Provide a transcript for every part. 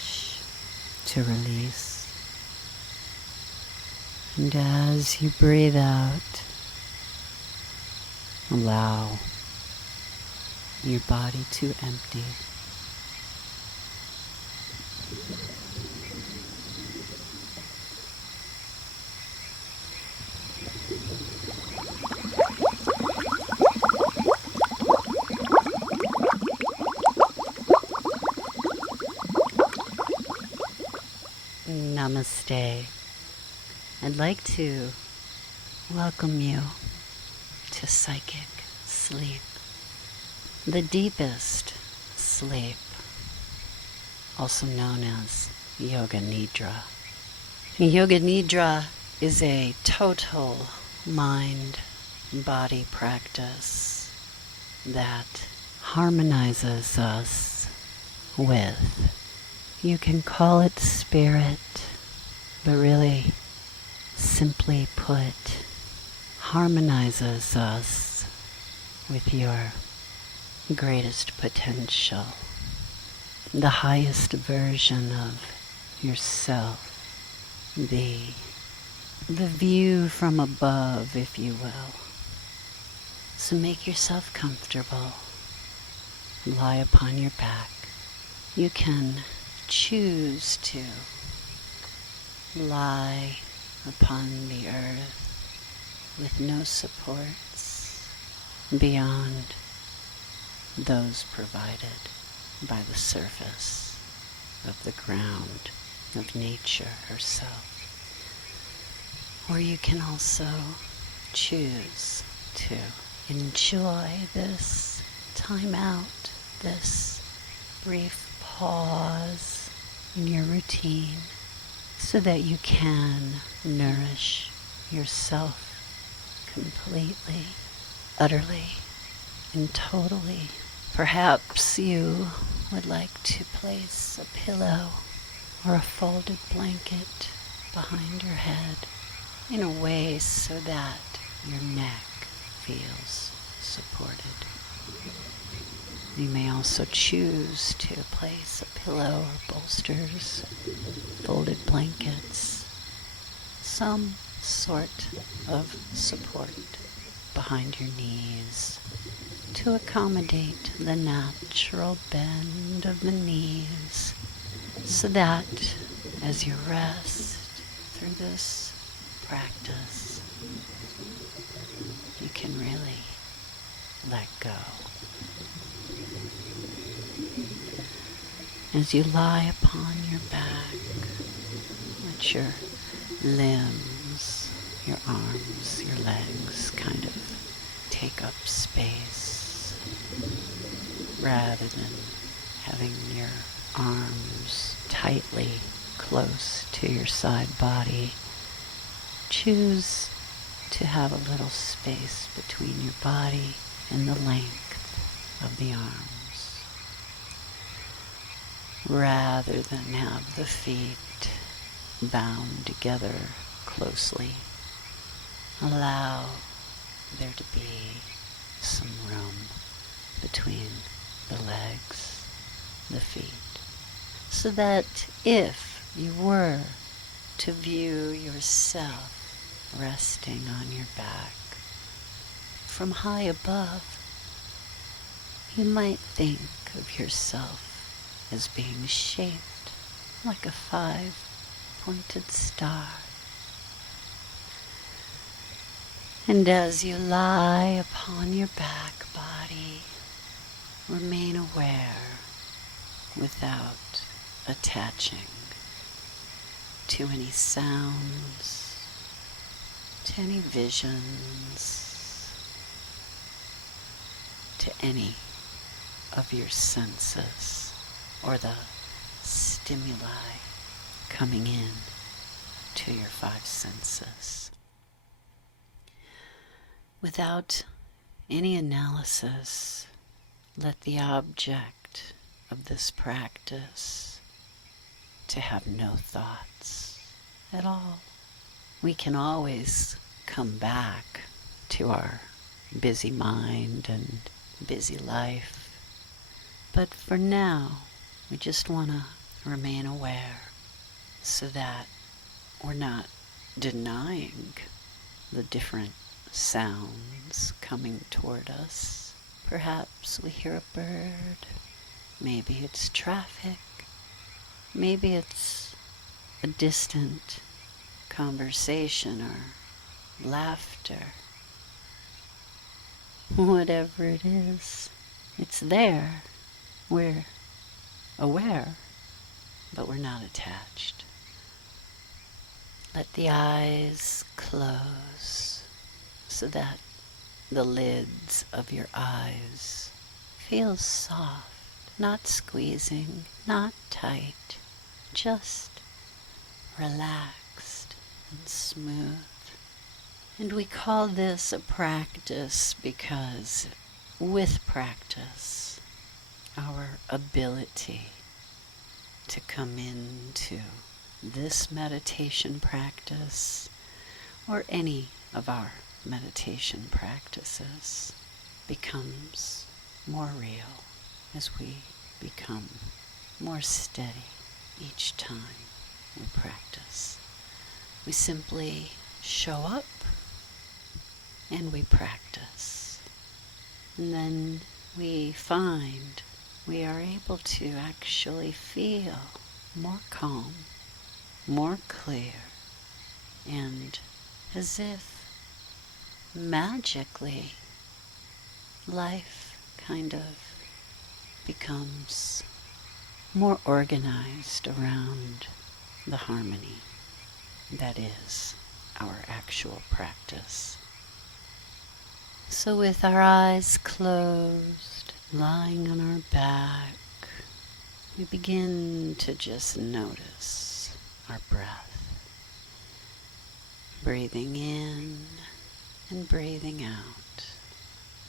wish to release. And as you breathe out, allow your body to empty. Namaste. I'd like to welcome you to psychic sleep, the deepest sleep, also known as Yoga Nidra. Yoga Nidra is a total mind-body practice that harmonizes us with, you can call it spirit, but really, simply put, harmonizes us with your greatest potential, the highest version of yourself, the view from above, if you will. So make yourself comfortable. Lie upon your back. You can choose to lie upon the earth with no supports beyond those provided by the surface of the ground of nature herself. Or you can also choose to enjoy this time out, this brief pause in your routine, so that you can nourish yourself completely, utterly, and totally. Perhaps you would like to place a pillow or a folded blanket behind your head in a way so that your neck feels supported. You may also choose to place a pillow or bolsters, folded blankets, some sort of support behind your knees to accommodate the natural bend of the knees, so that as you rest through this practice, you can really let go. As you lie upon your back, let your limbs, your arms, your legs kind of take up space, rather than having your arms tightly close to your side body. Choose to have a little space between your body and the length of the arms, rather than have the feet bound together closely. Allow there to be some room between the legs, the feet, so that if you were to view yourself resting on your back from high above, you might think of yourself as being shaped like a 5-pointed star. And as you lie upon your back body, remain aware without attaching to any sounds, to any visions, to any of your senses or the stimuli coming in to your 5 senses. Without any analysis, let the object of this practice to have no thoughts at all. We can always come back to our busy mind and busy life, but for now, we just want to remain aware so that we're not denying the different sounds coming toward us. Perhaps we hear a bird, maybe it's traffic, maybe it's a distant conversation or laughter. Whatever it is, it's there. We're aware, but we're not attached. Let the eyes close so that the lids of your eyes feel soft, not squeezing, not tight, just relaxed and smooth. And we call this a practice because with practice, our ability to come into this meditation practice or any of our meditation practices becomes more real as we become more steady each time we practice. We simply show up and we practice. And then we find we are able to actually feel more calm, more clear, and as if magically life kind of becomes more organized around the harmony that is our actual practice. So with our eyes closed, lying on our back, we begin to just notice our breath. Breathing in and breathing out.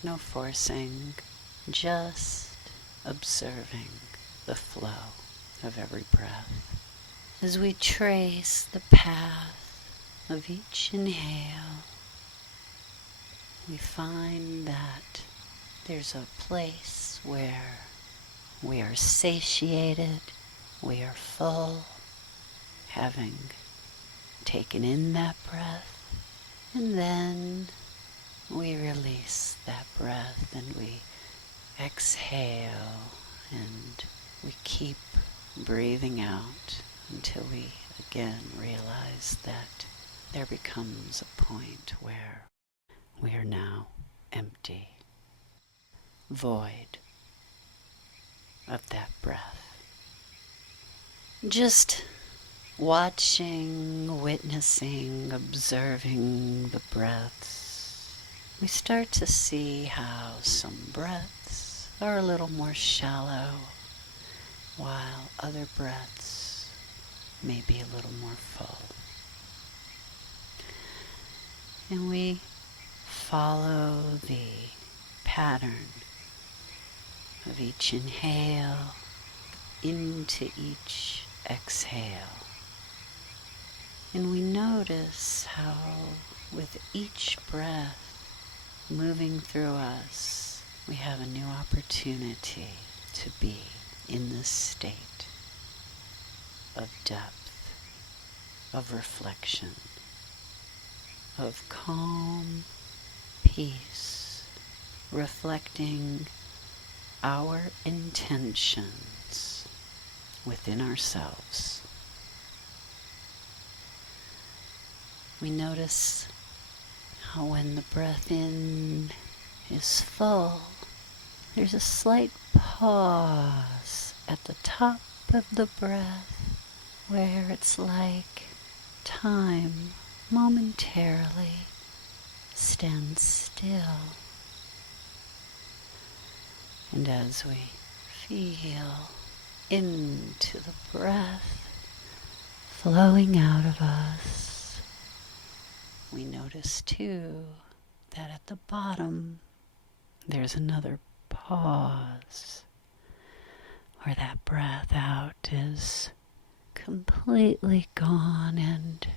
No forcing, just observing the flow of every breath. As we trace the path of each inhale, we find that there's a place where we are satiated, we are full, having taken in that breath, and then we release that breath and we exhale and we keep breathing out until we again realize that there becomes a point where we are now empty, void of that breath. Just watching, witnessing, observing the breaths, we start to see how some breaths are a little more shallow, while other breaths may be a little more full. And we follow the pattern of each inhale into each exhale. And we notice how with each breath moving through us, we have a new opportunity to be in this state of depth, of reflection, of calm peace, reflecting our intentions within ourselves. We notice how when the breath in is full, there's a slight pause at the top of the breath where it's like time momentarily stands still. And as we feel into the breath flowing out of us, we notice too that at the bottom there's another pause where that breath out is completely gone and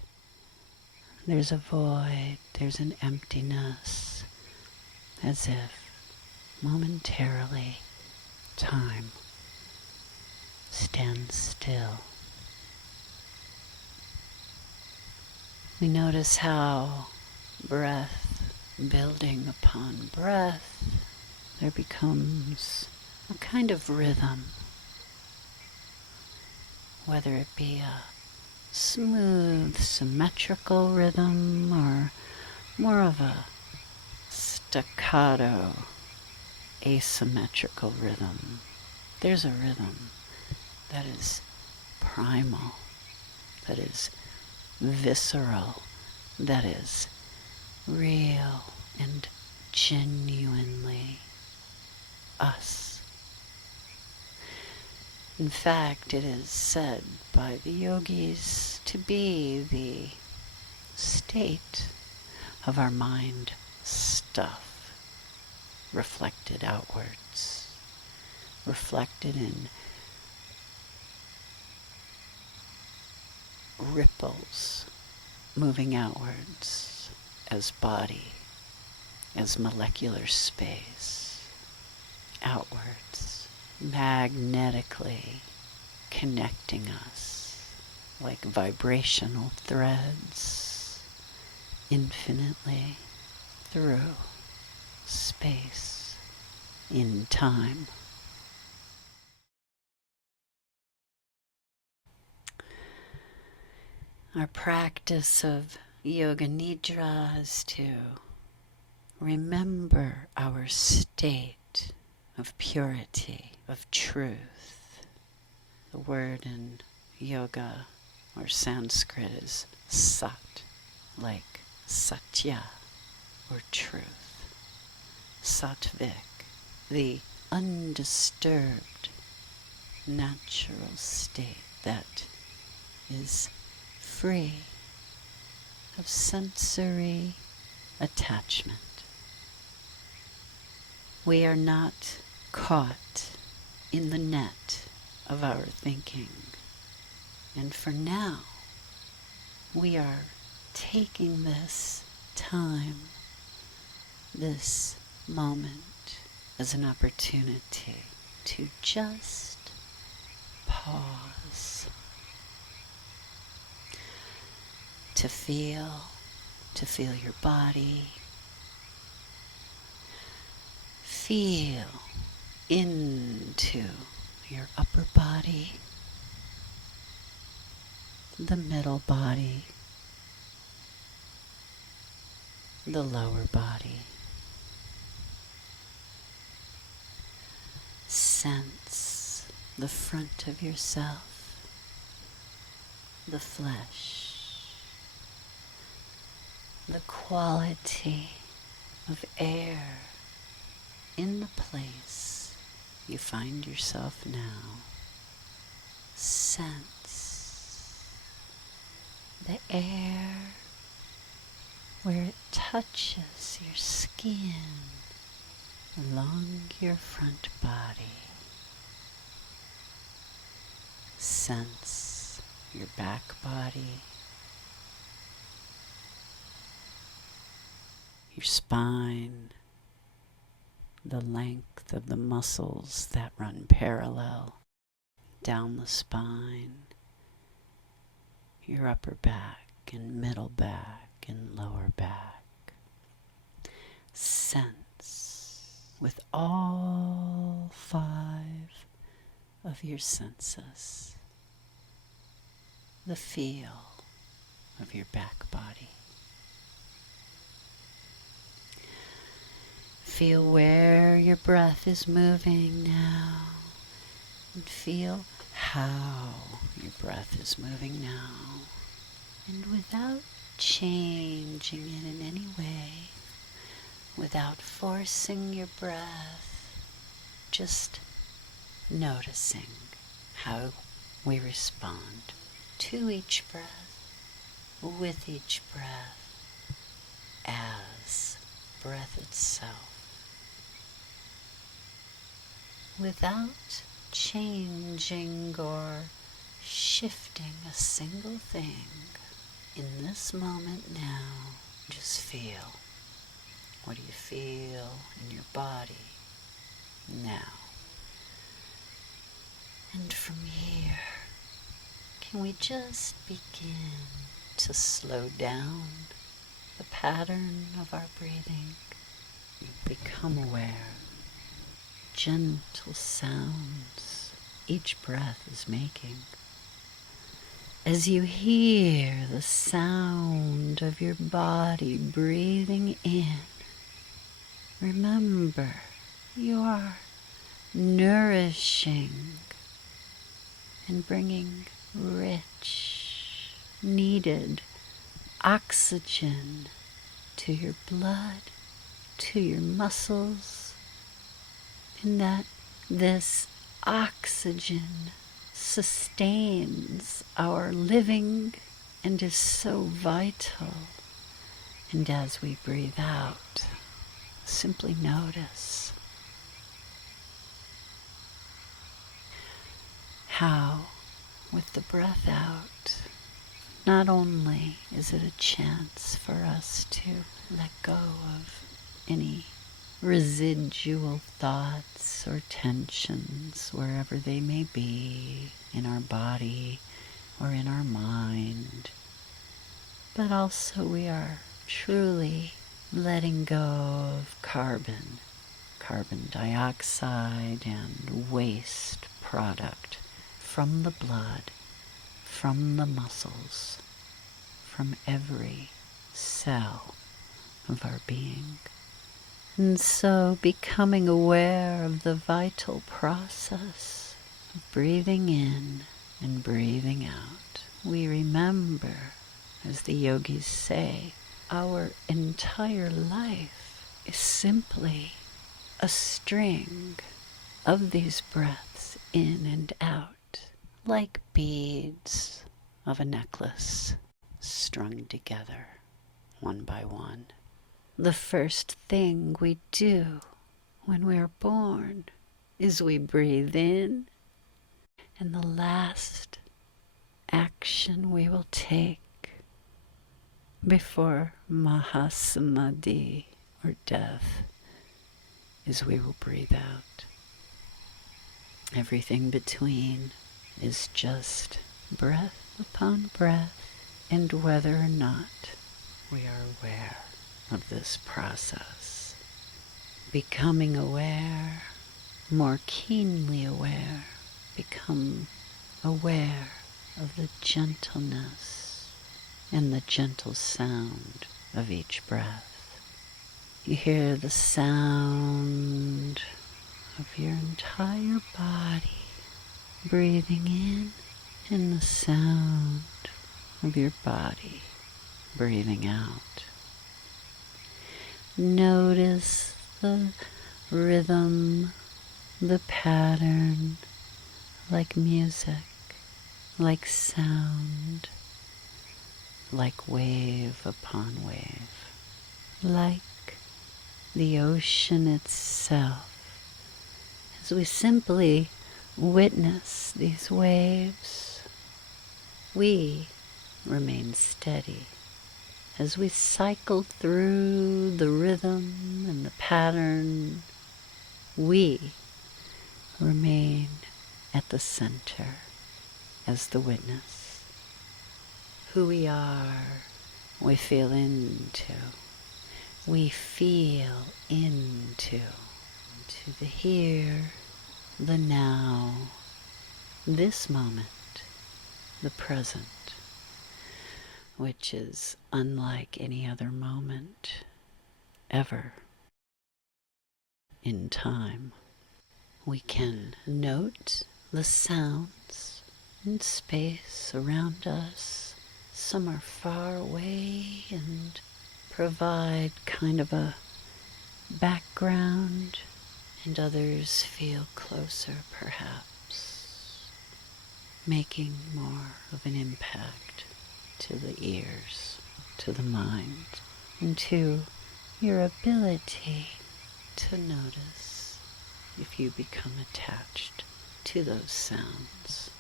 there's a void, there's an emptiness, as if momentarily time stand still. We notice how breath building upon breath, there becomes a kind of rhythm, whether it be a smooth, symmetrical rhythm or more of a staccato, asymmetrical rhythm. There's a rhythm that is primal, that is visceral, that is real and genuinely us. In fact, it is said by the yogis to be the state of our mind stuff reflected outwards, reflected in ripples moving outwards as body, as molecular space, outwards, magnetically connecting us like vibrational threads infinitely through space in time. Our practice of Yoga Nidra is to remember our state of purity, of truth. The word in yoga or Sanskrit is sat, like satya or truth. Sattvic, the undisturbed natural state that is free of sensory attachment. We are not caught in the net of our thinking. And for now, we are taking this time, this moment, as an opportunity to just pause, to feel your body, feel into your upper body, the middle body, the lower body. Sense the front of yourself, the flesh, the quality of air in the place you find yourself now. Sense the air where it touches your skin along your front body. Sense your back body, your spine, the length of the muscles that run parallel down the spine, your upper back and middle back and lower back. Sense with all 5 of your senses the feel of your back body. Feel where your breath is moving now, and feel how your breath is moving now. And without changing it in any way, without forcing your breath, just noticing how we respond to each breath, with each breath, as breath itself. Without changing or shifting a single thing, in this moment now, just feel. What do you feel in your body now? And from here, can we just begin to slow down the pattern of our breathing? Become aware. Gentle sounds each breath is making. As you hear the sound of your body breathing in, remember you are nourishing and bringing rich, needed oxygen to your blood, to your muscles, and that this oxygen sustains our living and is so vital. And as we breathe out, simply notice how, with the breath out, not only is it a chance for us to let go of any residual thoughts or tensions wherever they may be in our body or in our mind, but also we are truly letting go of carbon dioxide and waste product from the blood, from the muscles, from every cell of our being. And so becoming aware of the vital process of breathing in and breathing out, we remember, as the yogis say, our entire life is simply a string of these breaths in and out, like beads of a necklace strung together one by one. The first thing we do when we are born is we breathe in, and the last action we will take before Mahasamadhi, or death, is we will breathe out. Everything between is just breath upon breath, and whether or not we are aware of this process. Becoming aware, more keenly aware, become aware of the gentleness and the gentle sound of each breath. You hear the sound of your entire body breathing in, and the sound of your body breathing out. Notice the rhythm, the pattern, like music, like sound, like wave upon wave, like the ocean itself. As we simply witness these waves, we remain steady. As we cycle through the rhythm and the pattern, we remain at the center as the witness. Who we are, we feel into. We feel into the here, the now, this moment, the present, which is unlike any other moment ever in time. We can note the sounds in space around us. Some are far away and provide kind of a background, and others feel closer perhaps, making more of an impact to the ears, to the mind, and to your ability to notice if you become attached to those sounds.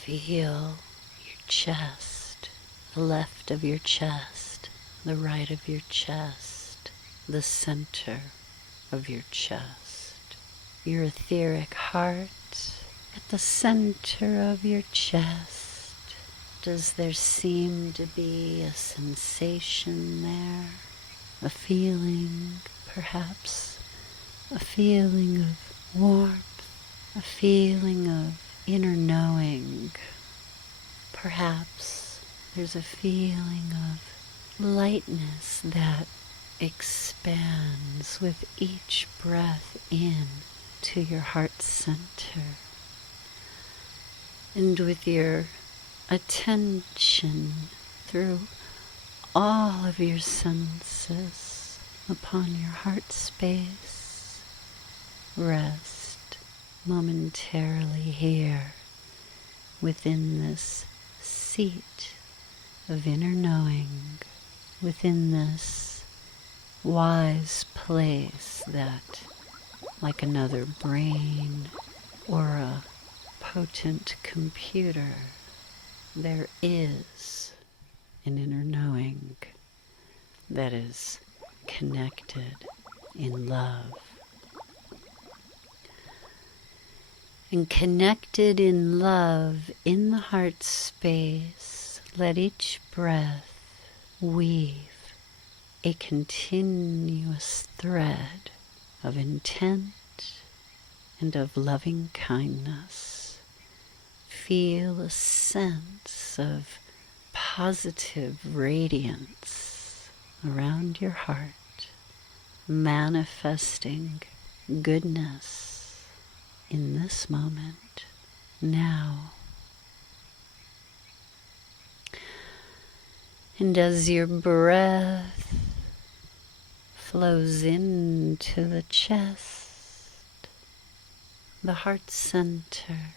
Feel your chest, the left of your chest, the right of your chest, the center of your chest, your etheric heart, At the center of your chest, does there seem to be a sensation there? A feeling, perhaps, a feeling of warmth, a feeling of inner knowing. Perhaps there's a feeling of lightness that expands with each breath in to your heart center. And with your attention through all of your senses upon your heart space, rest momentarily here within this seat of inner knowing, within this wise place that, like another brain or a potent computer, there is an inner knowing that is connected in love. And connected in love in the heart space, let each breath weave a continuous thread of intent and of loving kindness. Feel a sense of positive radiance around your heart, manifesting goodness in this moment, now. And as your breath flows into the chest, the heart center,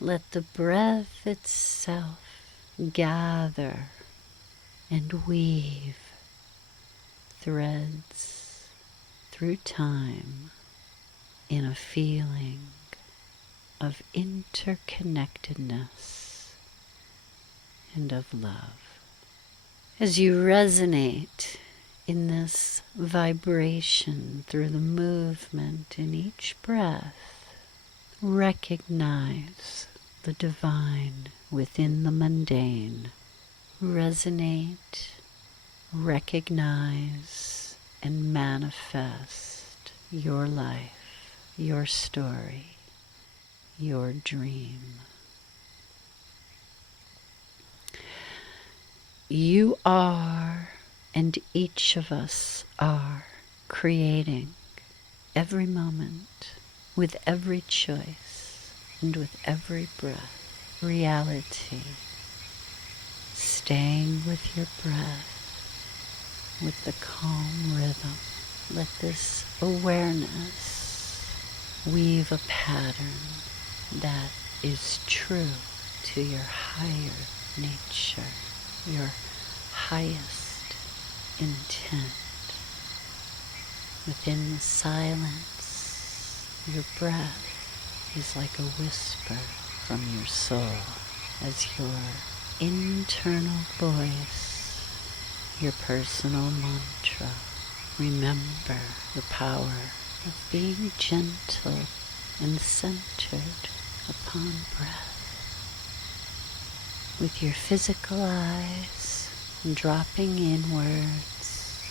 let the breath itself gather and weave threads through time in a feeling of interconnectedness and of love. As you resonate in this vibration through the movement in each breath, recognize the divine within the mundane. Resonate, recognize, and manifest your life, your story, your dream. You are, and each of us are, creating every moment, with every choice, and with every breath, reality. Staying with your breath, with the calm rhythm. Let this awareness weave a pattern that is true to your higher nature, your highest intent. Within the silence, your breath is like a whisper from your soul as your internal voice, your personal mantra. Remember the power of being gentle and centered upon breath. With your physical eyes dropping inwards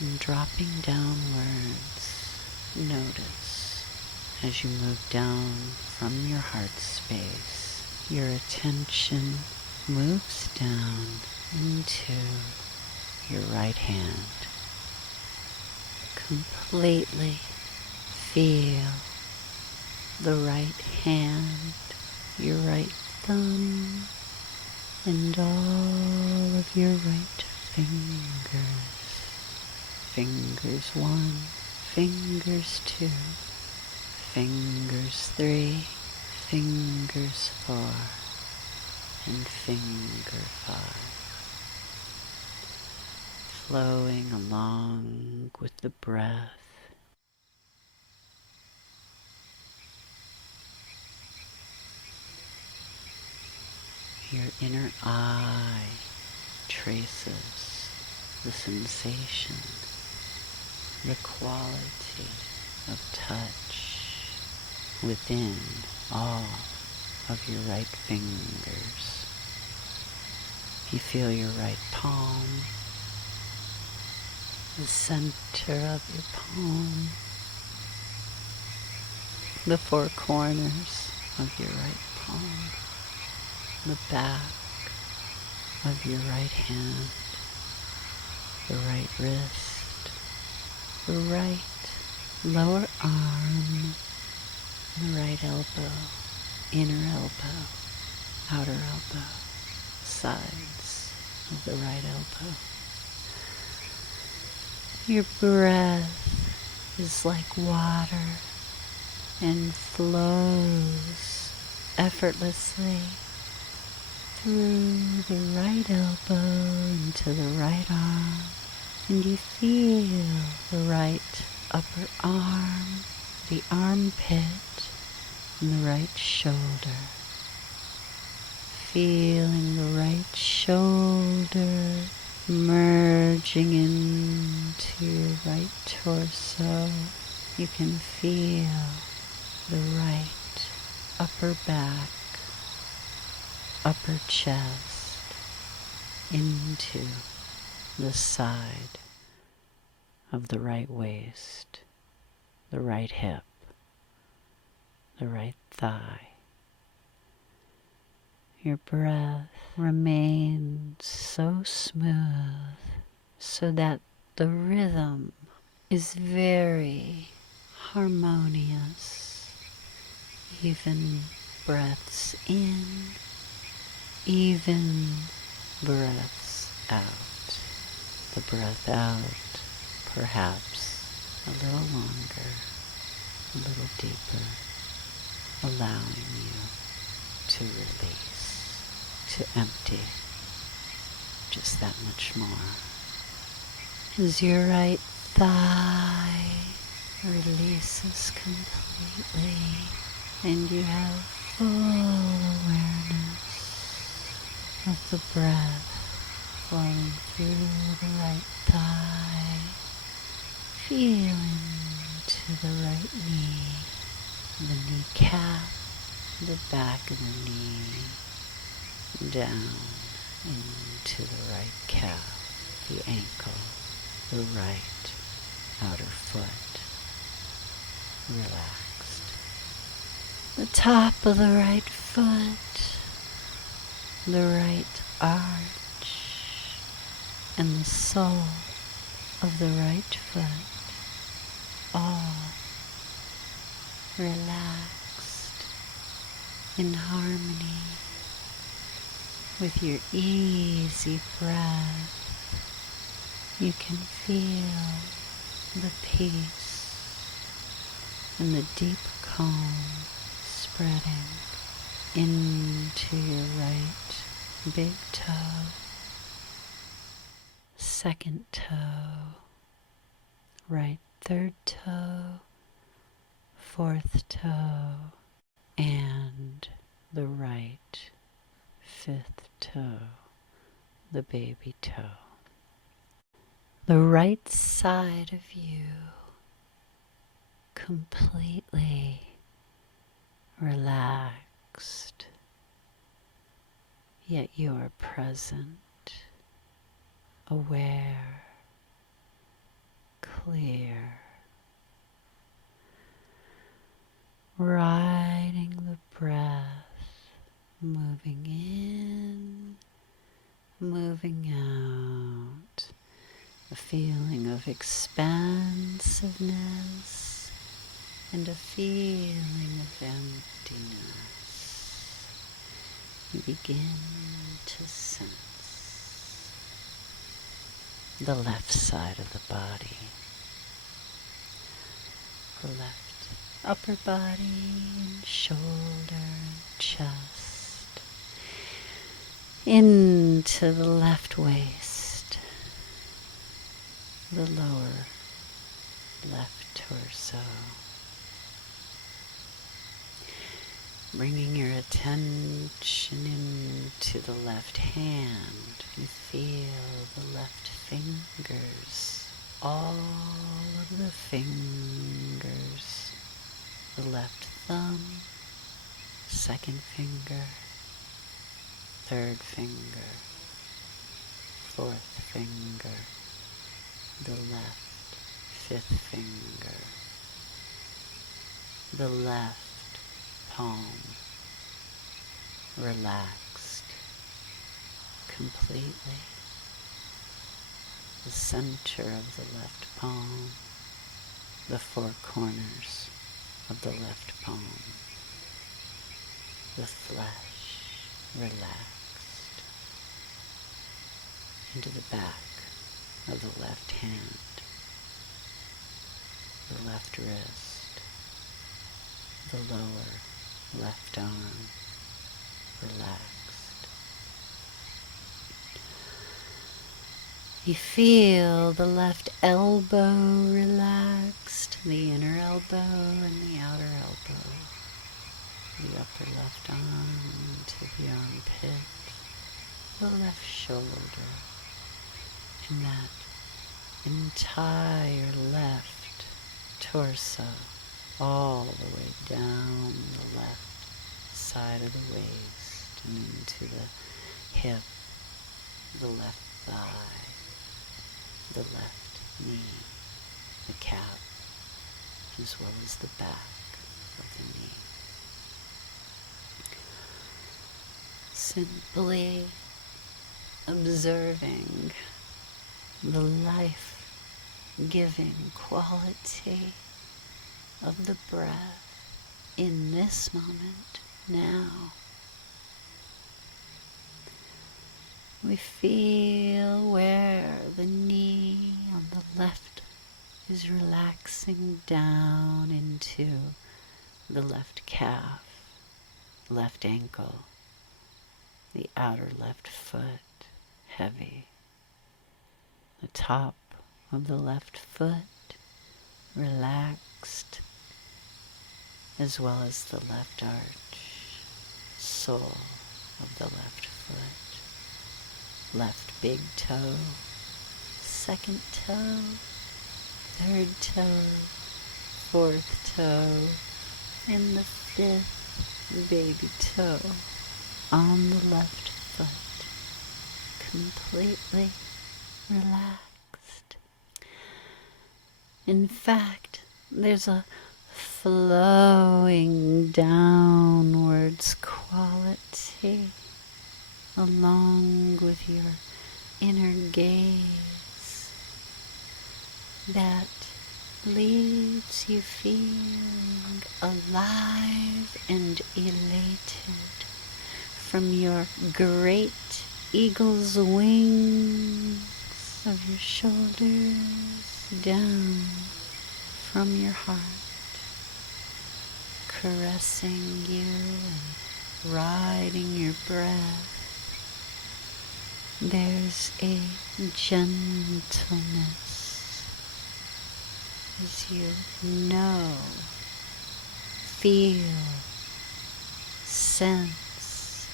and dropping downwards, notice as you move down from your heart space, your attention moves down into your right hand. Completely feel the right hand, your right thumb, and all of your right fingers. Fingers 1, fingers 2, fingers 3, fingers 4, and finger 5. Flowing along with the breath. Your inner eye traces the sensation, the quality of touch within all of your right fingers. You feel your right palm, the center of your palm, the four corners of your right palm, the back of your right hand, the right wrist, the right lower arm, the right elbow, inner elbow, outer elbow, sides of the right elbow. Your breath is like water and flows effortlessly through the right elbow into the right arm, and you feel the right upper arm, the armpit, and the right shoulder. Feeling the right shoulder merging into your right torso. You can feel the right upper back, upper chest into the side of the right waist, the right hip, the right thigh. Your breath remains so smooth so that the rhythm is very harmonious. Even breaths in, even breaths out. The breath out, perhaps a little longer, a little deeper, allowing you to release, to empty just that much more. As your right thigh releases completely and you have full awareness of the breath flowing through the right thigh, feel into the right knee, the kneecap, the back of the knee, down into the right calf, the ankle, the right outer foot, relaxed. The top of the right foot, the right arch, and the sole of the right foot, all relaxed in harmony with your easy breath. You can feel the peace and the deep calm spreading into your right big toe, second toe, right third toe, fourth toe, and the right fifth toe, the baby toe. The right side of you completely relaxed, yet you are present, aware, clear, riding the breath, moving in, moving out, a feeling of expansiveness and a feeling of emptiness. You begin to sense the left side of the body, the left upper body and shoulder and chest, into the left waist, the lower left torso. Bringing your attention into the left hand, you feel the left fingers, all of the fingers, the left thumb, second finger, third finger, fourth finger, the left fifth finger, the left palm relaxed completely, the center of the left palm, the four corners of the left palm, the flesh relaxed into the back of the left hand, the left wrist, the lower left arm relaxed. You feel the left elbow relaxed, the inner elbow and the outer elbow, the upper left arm to the armpit, the left shoulder, and that entire left torso all the way down the left side of the waist and into the hip, the left thigh, the left knee, the calf, as well as the back of the knee. Simply observing the life-giving quality of the breath in this moment now. We feel where the knee on the left is relaxing down into the left calf, left ankle, the outer left foot heavy, the top of the left foot relaxed, as well as the left arch, sole of the left foot, left big toe, second toe, third toe, fourth toe, and the fifth baby toe on the left foot, completely relaxed. In fact, there's a flowing downwards quality along with your inner gaze that leaves you feeling alive and elated from your great eagle's wings of your shoulders down from your heart, caressing you and riding your breath. There's a gentleness as you know, feel, sense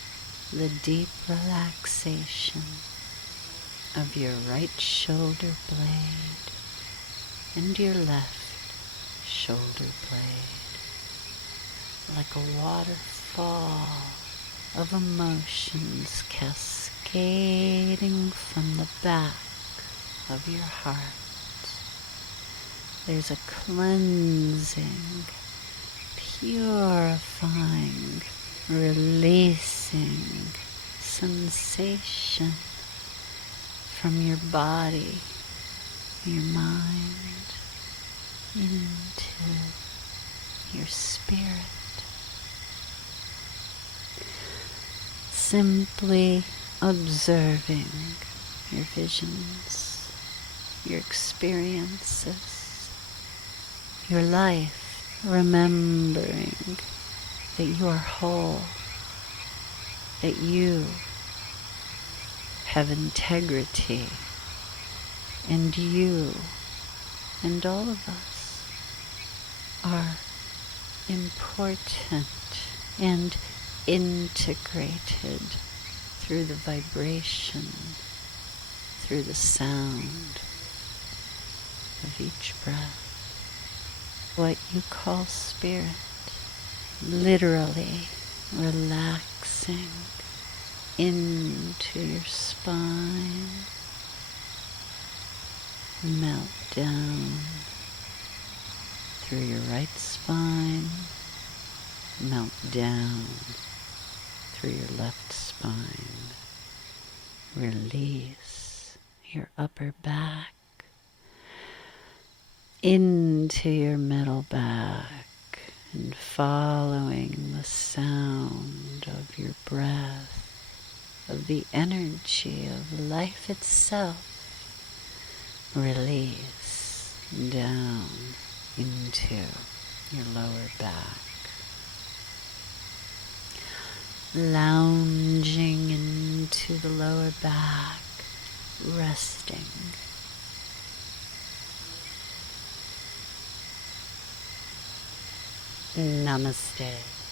the deep relaxation of your right shoulder blade and your left shoulder blade, like a waterfall of emotions cascading from the back of your heart. There's a cleansing, purifying, releasing sensation from your body, your mind, into your spirit. Simply observing your visions, your experiences, your life, remembering that you are whole, that you have integrity, and you and all of us are important and integrated through the vibration, through the sound of each breath. What you call spirit literally relaxing into your spine. Melt down through your right spine. Melt down through your left spine. Release your upper back into your middle back, and following the sound of your breath, of the energy of life itself, release down into your lower back. Lounging into the lower back, resting. Namaste.